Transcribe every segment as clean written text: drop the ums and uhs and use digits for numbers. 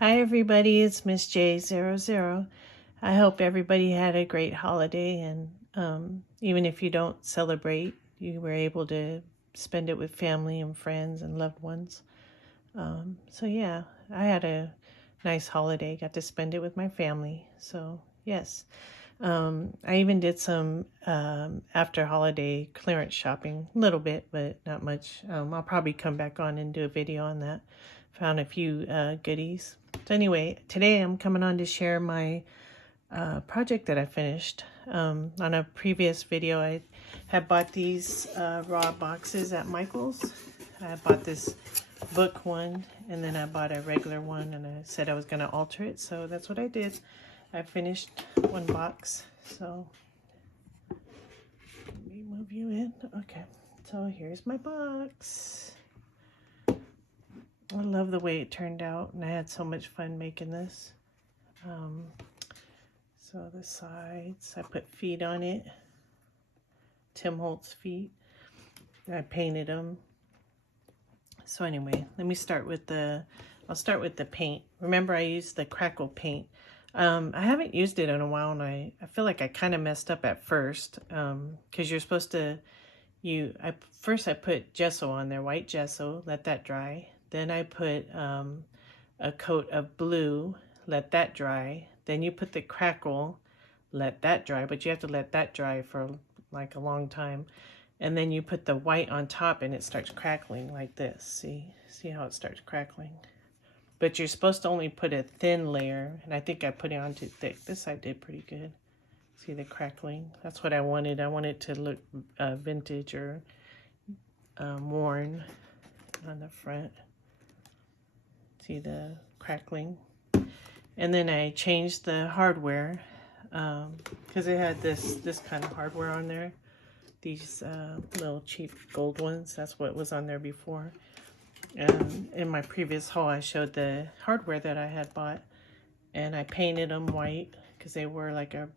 Hi everybody, it's Miss J00. I hope everybody had a great holiday, and even if you don't celebrate, you were able to spend it with family and friends and loved ones. So yeah, I had a nice holiday, got to spend it with my family. So yes, I even did some after holiday clearance shopping, a little bit, but not much. I'll probably come back on and do a video on that. Found a few goodies. So anyway, today I'm coming on to share my project that I finished. On a previous video, I had bought these raw boxes at Michael's. I bought this book one, and then I bought a regular one, and I said I was going to alter it, so that's what I did. I finished one box, so let me move you in. Okay, so here's my box. I love the way it turned out, and I had so much fun making this. So the sides, I put feet on it, Tim Holtz feet. I painted them. So anyway, let me start with I'll start with the paint. Remember, I used the crackle paint. I haven't used it in a while, and I feel like I kind of messed up at first, because you're supposed to, first I put gesso on there, white gesso, let that dry. Then I put a coat of blue, let that dry. Then you put the crackle, let that dry, but you have to let that dry for like a long time. And then you put the white on top and it starts crackling like this. See how it starts crackling? But you're supposed to only put a thin layer, and I think I put it on too thick. This side did pretty good. See the crackling? That's what I wanted. I wanted it to look vintage or worn on the front. See the crackling? And then I changed the hardware because it had this kind of hardware on there. These little cheap gold ones. That's what was on there before. In my previous haul, I showed the hardware that I had bought, and I painted them white because they were like a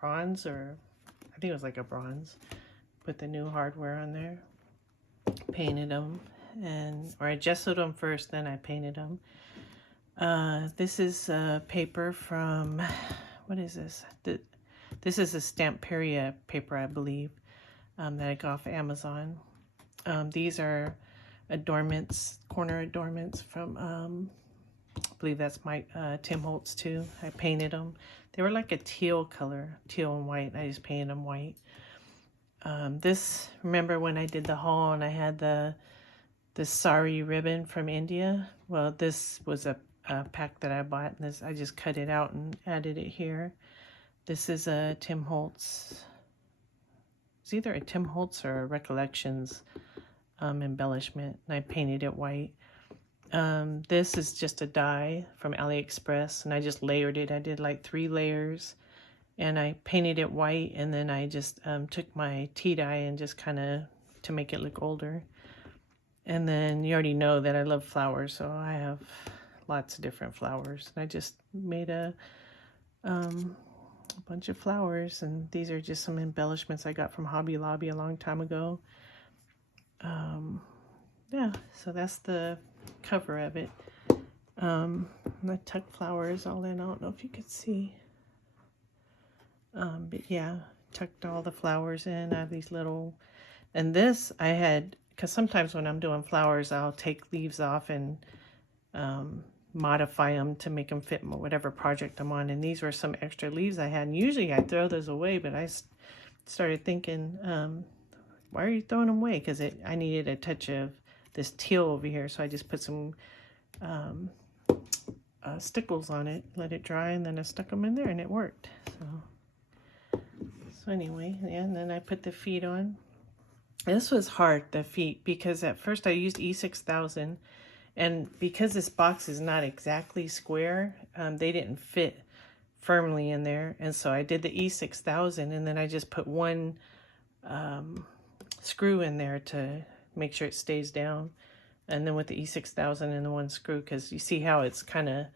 bronze, or I think it was like a bronze. Put the new hardware on there, painted them, or I gessoed them first, then I painted them. This is paper from, what is this? This is a Stamperia paper, I believe, that I got off Amazon. These are adornments, corner adornments from, I believe that's my Tim Holtz too. I painted them. They were like a teal color, teal and white. I just painted them white. Remember when I did the haul and I had the sari ribbon from India? Well, this was a pack that I bought, and I just cut it out and added it here. This is a Tim Holtz. It's either a Tim Holtz or a Recollections embellishment, and I painted it white. This is just a die from AliExpress, and I just layered it. I did like 3 layers, and I painted it white, and then I just took my tea dye and just kind of to make it look older. And then you already know that I love flowers, so I have lots of different flowers. And I just made a bunch of flowers, and these are just some embellishments I got from Hobby Lobby a long time ago. Yeah, so that's the cover of it. I tucked flowers all in. I don't know if you could see. But yeah, tucked all the flowers in. I have these little, and this I had, because sometimes when I'm doing flowers, I'll take leaves off and modify them to make them fit whatever project I'm on. And these were some extra leaves I had. And usually I throw those away, but I started thinking, why are you throwing them away? Because I needed a touch of this teal over here, so I just put some stickles on it, let it dry, and then I stuck them in there, and it worked. So anyway, yeah, and then I put the feet on. This was hard, the feet, because at first I used E6000, and because this box is not exactly square, they didn't fit firmly in there, and so I did the E6000, and then I just put one screw in there to make sure it stays down, and then with the E6000 and the one screw, because you see how it's kind of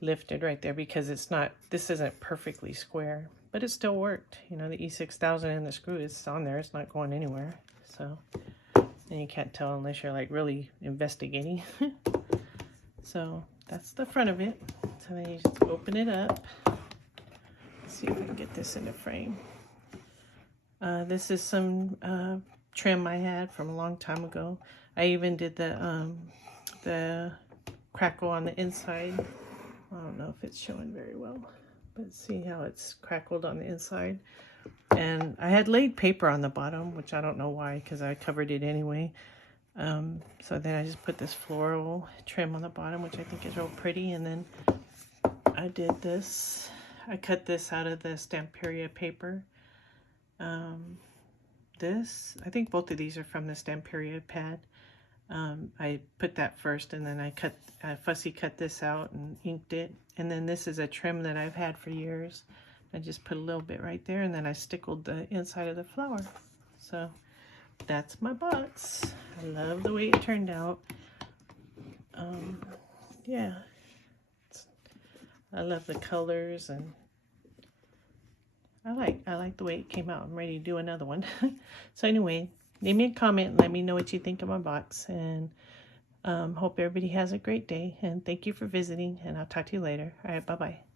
lifted right there, because this isn't perfectly square, but it still worked. You know, the E6000 and the screw is on there, it's not going anywhere. So, and you can't tell unless you're like really investigating. So that's the front of it. So then you just open it up. Let's see if I can get this in the frame. This is some trim I had from a long time ago. I even did the crackle on the inside. I don't know if it's showing very well, but see how it's crackled on the inside. And I had laid paper on the bottom, which I don't know why, because I covered it anyway. So then I just put this floral trim on the bottom, which I think is real pretty. And then I did this. I cut this out of the Stamperia paper. I think both of these are from the Stamperia pad. I put that first, and then I fussy cut this out and inked it. And then this is a trim that I've had for years. I just put a little bit right there, and then I stickled the inside of the flower. So that's my box. I love the way it turned out. Yeah, I love the colors, and I like the way it came out. I'm ready to do another one. So anyway, leave me a comment and let me know what you think of my box. And hope everybody has a great day. And thank you for visiting. And I'll talk to you later. All right, bye-bye.